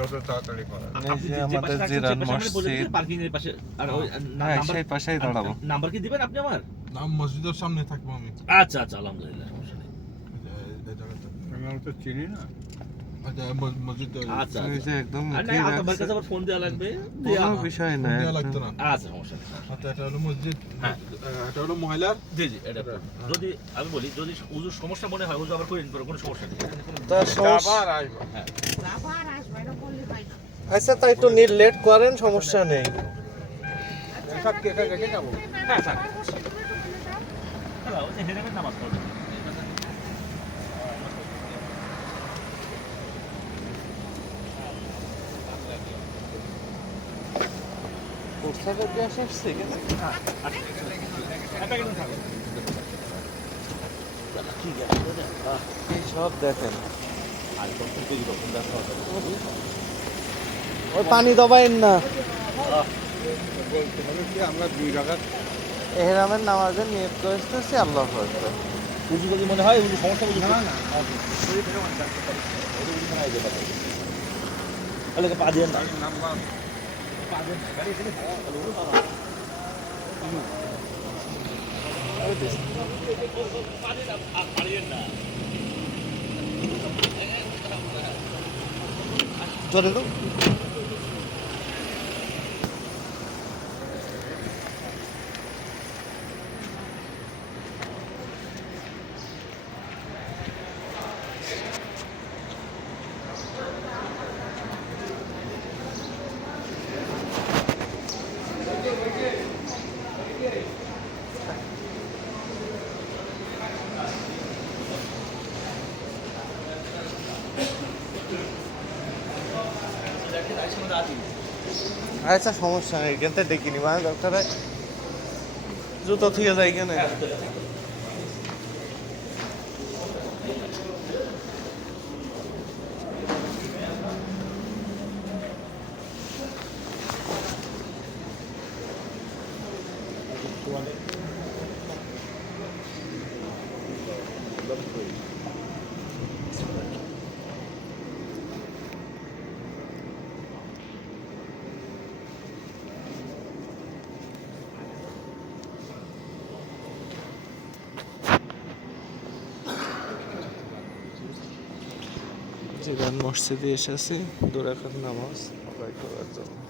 যত তাড়াতাড়ি করা যায়। এই যে আমাদের জিরান মসজিদ, পার্কিং এর পাশে আর ওই হ্যাঁ সেই পাশেই দাঁড়াবো। নাম্বার কি দিবেন আপনি আমার? নাম মসজিদের সামনে থাকবো আমি। আচ্ছা আচ্ছা, আলহামদুলিল্লাহ, সমস্যা নেই। এই জায়গাটা। আমি তো চিনি না। আচ্ছা মসজিদ আচ্ছা এই যে একদম আর না, আপনার কাছে আবার ফোন দেওয়া লাগবে। কোনো বিষয় না। দেওয়া লাগতো না। আচ্ছা, সমস্যা নেই। আচ্ছা এটা হলো মসজিদ, হ্যাঁ। এটা হলো মহিলার। জি জি, এটা যদি আমি বলি, যদি উজুর সমস্যা মনে হয় উজু আবার করে নিতে পারো, কোনো সমস্যা নেই। তা আবার আসবো। আচ্ছা তাই একটু লেট করেন, সমস্যা নেই। সব কেটে রেখে যাবো। হ্যাঁ স্যার, ওই যে হেরেমের নামাজ পড়বেন। কোথায় গ্যাস আসছে কেন? এই সব দেখেন, ওই পানি দবাইন না। বলতে হবে কি আমরা 2 রাকাত এহরামের নামাজের নিয়ত করতেছি, আল্লাহু আকবার। উজু যদি মনে হয় উজু সমস্যা উজু না তাহলে পা দিয়ে না, নাম্বার পা দিয়ে গাড়ি এখানে চলে তো আচ্ছা সমস্যা নেই, এখান থেকে ডেকে নিবা ডক্টর জুতো থেকে যাই কেন। জিরান মসজিদে এসেছি 2 রাকাত নামাজ আদায় করার জন্য।